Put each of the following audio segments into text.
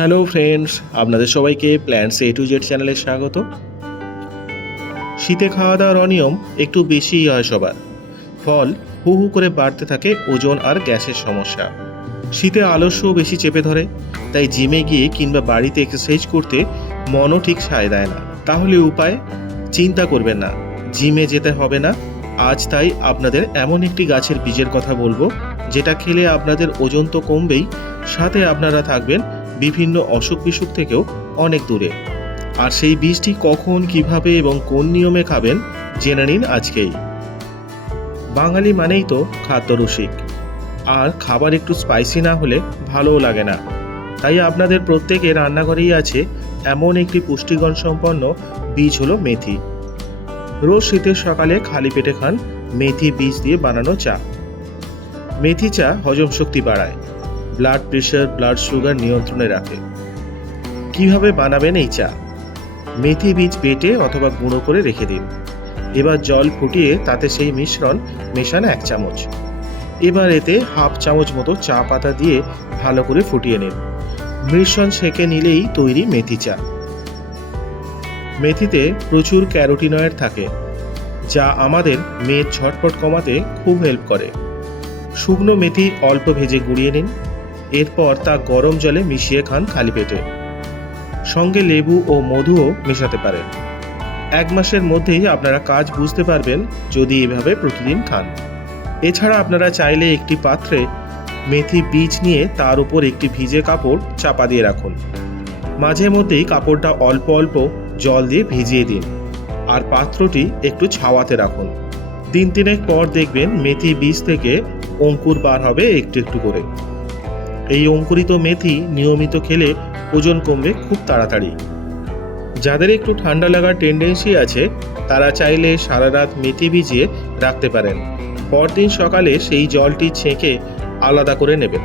Hello friends, আপনাদের সবাইকে plants A to Z চ্যানেলে স্বাগত। শীতে খাওয়া দাওয়ার অনিয়ম একটু বেশিই হয় সবার। ফল হু হু করে বাড়তে থাকে ওজন আর গ্যাসের সমস্যা। শীতে আলস্যও বেশি চেপে ধরে, তাই জিমে গিয়ে কিংবা বাড়িতে এক্সারসাইজ করতে মনও ঠিক সায় দেয় না। তাহলে উপায়? চিন্তা করবেন না। জিমে যেতে হবে না। আজ তাই আপনাদের এমন একটি গাছের বীজের কথা বলব, যেটা খেলে আপনাদের ওজন তো কমবেই, সাথে আপনারা থাকবেন বিভিন্ন অসুখ বিসুখ থেকেও অনেক দূরে। আর সেই বীজটি কখন, কীভাবে এবং কোন নিয়মে খাবেন, জেনে নিন আজকেই। বাঙালি মানেই তো খাদ্যরসিক আর খাবার একটু স্পাইসি না হলে ভালোও লাগে না। তাই আপনাদের প্রত্যেকের রান্নাঘরেই আছে এমন একটি পুষ্টিগুণ সম্পন্ন বীজ হলো মেথি। রোজ শীতের সকালে খালি পেটে খান মেথি বীজ দিয়ে বানানো চা। মেথি চা হজম শক্তি বাড়ায়। ব্লাড প্রেশার ব্লাড সুগার নিয়ন্ত্রণে রাখে। কীভাবে বানাবেন এই চা? মেথি বীজ বেটে অথবা গুঁড়ো করে রেখে দিন। এবার জল ফুটিয়ে তাতে সেই মিশ্রণ মেশান এক চামচ। এবার এতে হাফ চামচ মতো চা পাতা দিয়ে ভালো করে ফুটিয়ে নিন। মিশ্রণ সেঁকে নিলেই তৈরি মেথি চা। মেথিতে প্রচুর ক্যারোটিনয়েড থাকে, যা আমাদের মেদ ঝটপট কমাতে খুব হেল্প করে। শুকনো মেথি অল্প ভেজে গুঁড়িয়ে নিন। এরপর তা গরম জলে মিশিয়ে খান খালি পেটে। সঙ্গে লেবু ও মধুও মেশাতে পারেন। এক মাসের মধ্যেই আপনারা কাজ বুঝতে পারবেন যদি এভাবে প্রতিদিন খান। এছাড়া আপনারা চাইলে একটি পাত্রে মেথি বীজ নিয়ে তার উপর একটি ভিজে কাপড় চাপা দিয়ে রাখুন। মাঝে মধ্যেই কাপড়টা অল্প অল্প জল দিয়ে ভিজিয়ে দিন। আর পাত্রটি একটু ছাওয়াতে রাখুন। দিন তিনেক পর দেখবেন মেথি বীজ থেকে অঙ্কুর বার হবে একটু একটু করে। এই অঙ্কুরিত মেথি নিয়মিত খেলে ওজন কমবে খুব তাড়াতাড়ি। যাদের একটু ঠান্ডা লাগার টেন্ডেন্সি আছে, তারা চাইলে সারা রাত মেথি ভিজিয়ে রাখতে পারেন। পরদিন সকালে সেই জলটি ছেঁকে আলাদা করে নেবেন।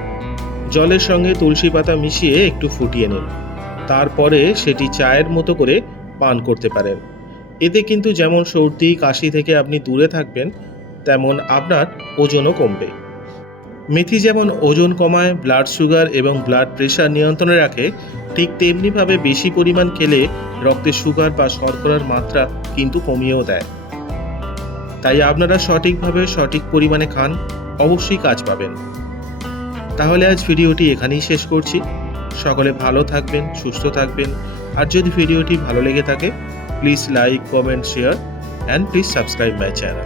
জলের সঙ্গে তুলসী পাতা মিশিয়ে একটু ফুটিয়ে নিন। তারপরে সেটি চায়ের মতো করে পান করতে পারেন। এতে কিন্তু যেমন সর্দি, কাশি থেকে আপনি দূরে থাকবেন, তেমন আপনার ওজনও কমবে। মেথি যেমন ওজন কমায় ব্লাড সুগার এবং ব্লাড প্রেশার নিয়ন্ত্রণে রাখে, ঠিক তেমনিভাবে বেশি পরিমাণ খেলে রক্তে সুগার বা শর্করার মাত্রা কিন্তু কমিয়েও দেয়। তাই আপনারা সঠিকভাবে সঠিক পরিমাণে খান, অবশ্যই কাজ পাবেন। তাহলে আজ ভিডিওটি এখানেই শেষ করছি। সকলে ভালো থাকবেন, সুস্থ থাকবেন। আর যদি ভিডিওটি ভালো লেগে থাকে please like comment share and please subscribe my channel